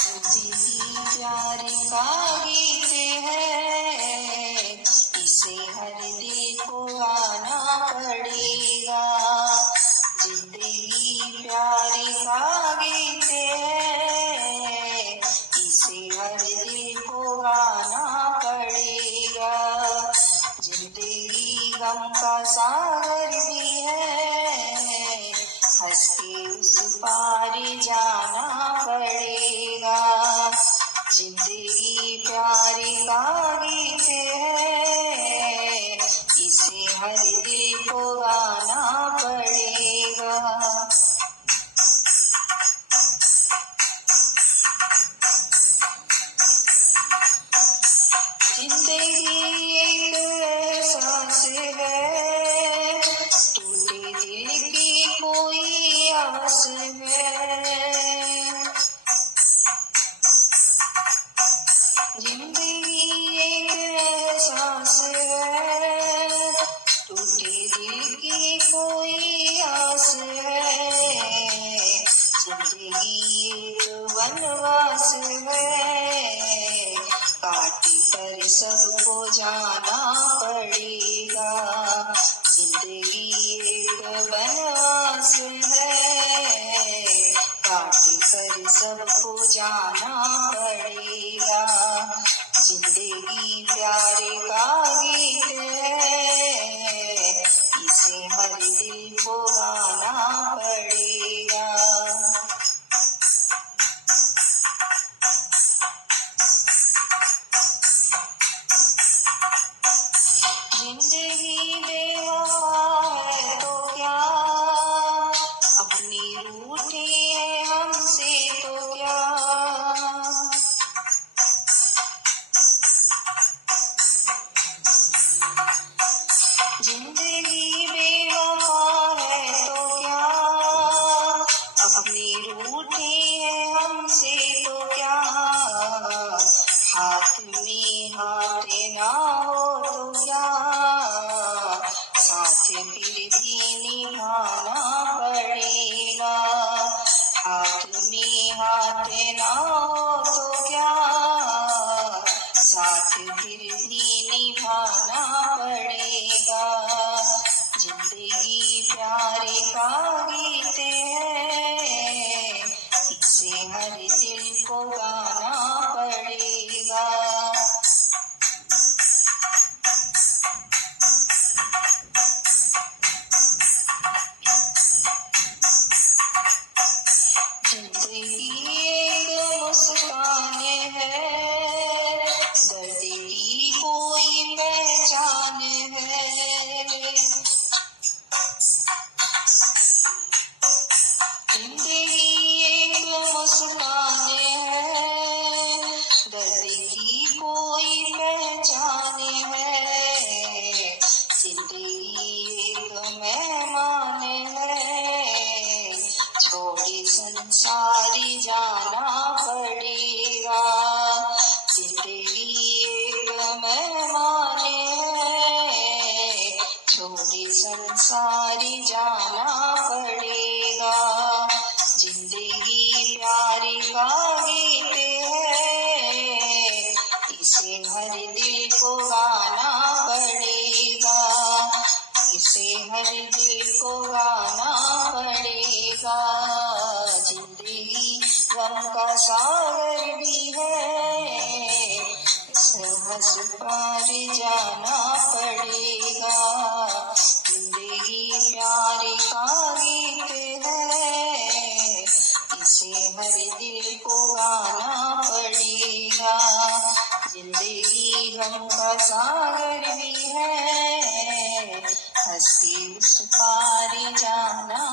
जिंदगी प्यार का गीत है, इसे हर दिल को गाना पड़ेगा। जिंदगी प्यार का गीत है, इसे हर दिल को गाना पड़ेगा। जिंदगी गम का सागर भी है, हंस के उस पार जाना पड़ेगा। जिंदगी प्यार का गीत है, इसे हर दिल को गाना पड़ेगा। जिंदगी एक एहसास है, टूटे दिल की कोई आस है। जिंदगी एक एहसास है, टूटे दिल की कोई आस है। जिंदगी एक वनवास है, काटी पर सबको जाना पड़ेगा। जिंदगी एक वनवास है, काटी कर सबको जाना पड़ेगा। जिंदगी प्यार का गीत है, इसे हर दिल को गाना पड़ेगा। जिंदगी बेवफा है तो क्या, अपनी रूठी है हमसे तो क्या। जिंदगी बेवफा है तो क्या, अपनी रूठी है हमसे तो क्या। हाथ में हाथ ना हो तो क्या, साथ फिर भी निभाना पड़ेगा। हाथ में हाथ ना हो तो क्या, साथ फिर भी निभाना पड़ेगा। जिंदगी प्यार का गीत है, इसे हर दिल को गाना पड़ेगा। जिंदगी एक मुस्कान है, दर्द की कोई पहचान है। जिंदगी एक मुस्कान है, दर्द की कोई पहचान है। जिंदगी एक मेहमान है, छोड़े संसारी जाना पड़ेगा। जिंदगी एक मेहमान है, छोड़े संसारी जाना पड़ेगा। जिंदगी प्यार का गीत है, इसे हर दिल को गाना पड़ेगा। इसे हर दिल को गाना पड़ेगा। जिंदगी गम का सागर भी है, इसे हंस पार जाना पड़ेगा। जिंदगी प्यार का गीत है, इसे हर दिल को गाना पड़ेगा। जिंदगी गम का सागर भी है, हंसी उस पार जाना